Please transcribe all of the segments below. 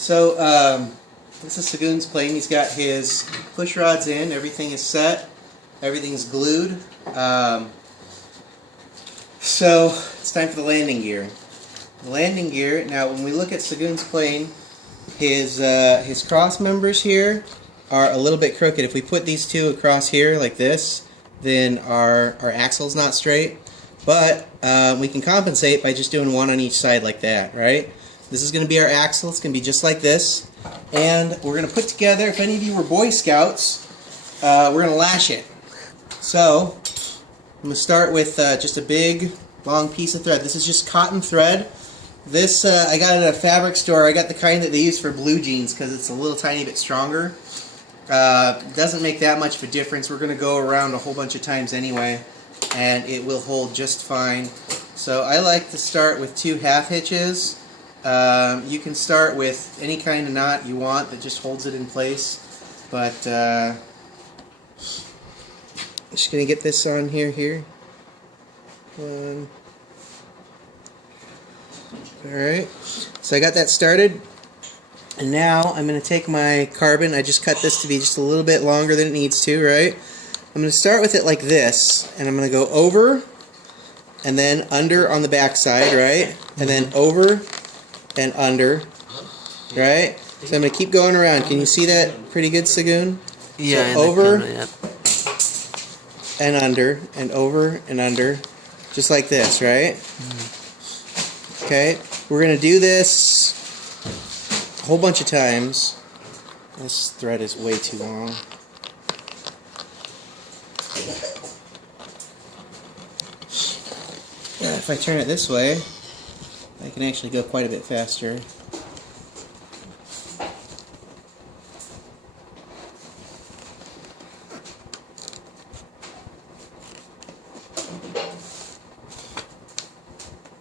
So this is Sagoon's plane. He's got his push rods in. Everything is set. Everything's glued. So it's time for the landing gear. The landing gear. Now, when we look at Sagoon's plane, his cross members here are a little bit crooked. If we put these two across here like this, then our axle's not straight. But we can compensate by just doing one on each side like that, right? This is going to be our axle. It's going to be just like this. And we're going to put together, if any of you were Boy Scouts, we're going to lash it. So I'm going to start with just a big, long piece of thread. This is just cotton thread. This I got it at a fabric store. I got the kind that they use for blue jeans because it's a little tiny bit stronger. Doesn't make that much of a difference. We're going to go around a whole bunch of times anyway, and it will hold just fine. So I like to start with 2 half hitches. You can start with any kind of knot you want that just holds it in place, but I'm just going to get this on here. One. Alright, so I got that started, and now I'm going to take my carbon. I just cut this to be just a little bit longer than it needs to, right? I'm going to start with it like this, and I'm going to go over and then under on the back side, right? And then over and under, right? So I'm going to keep going around. Can you see that pretty good, Sagoon? Yeah. So over camera, yep. and under and over and under, just like this, right? Okay, we're going to do this a whole bunch of times. This thread is way too long. If I turn it this way, I can actually go quite a bit faster.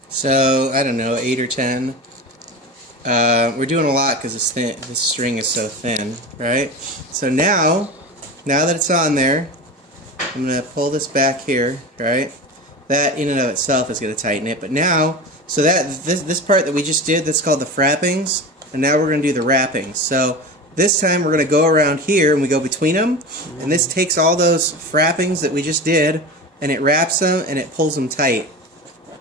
So, I don't know, 8 or 10. We're doing a lot because this string is so thin, right? So now that it's on there, I'm going to pull this back here, right? That in and of itself is going to tighten it. But now, so that this part that we just did, that's called the frappings, and now we're going to do the wrappings. So this time we're going to go around here and we go between them, and this takes all those frappings that we just did, and it wraps them and it pulls them tight.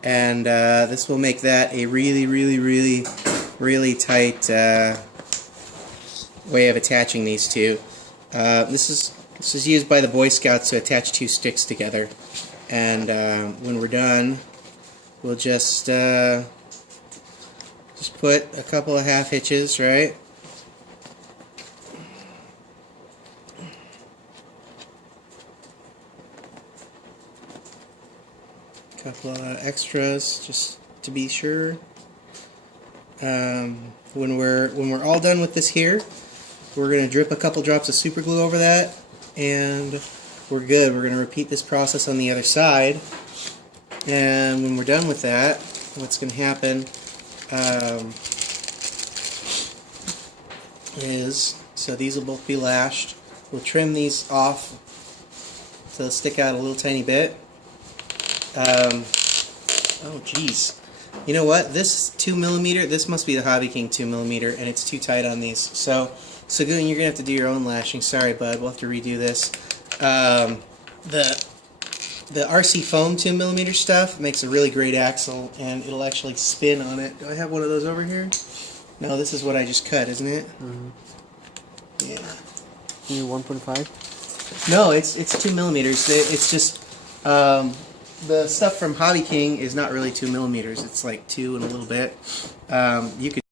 And this will make that a really, really, really, really tight way of attaching these two. This is used by the Boy Scouts to attach 2 sticks together. And when we're done, we'll just put a couple of half hitches, right? Couple of extras just to be sure. When we're all done with this here, we're going to drip a couple drops of super glue over that, and we're good. We're going to repeat this process on the other side, and when we're done with that, what's going to happen is, so these will both be lashed. We'll trim these off so they'll stick out a little tiny bit. Oh geez, you know what, this 2mm, this must be the Hobby King 2mm, and it's too tight on these. So Sagoon, you're gonna have to do your own lashing. Sorry bud, we'll have to redo this. The RC Foam 2mm stuff makes a really great axle, and it'll actually spin on it. Do I have one of those over here? No, this is what I just cut, isn't it? Yeah. You 1.5? No, it's 2mm. It's just the stuff from Hobby King is not really 2mm. It's like 2 and a little bit. You could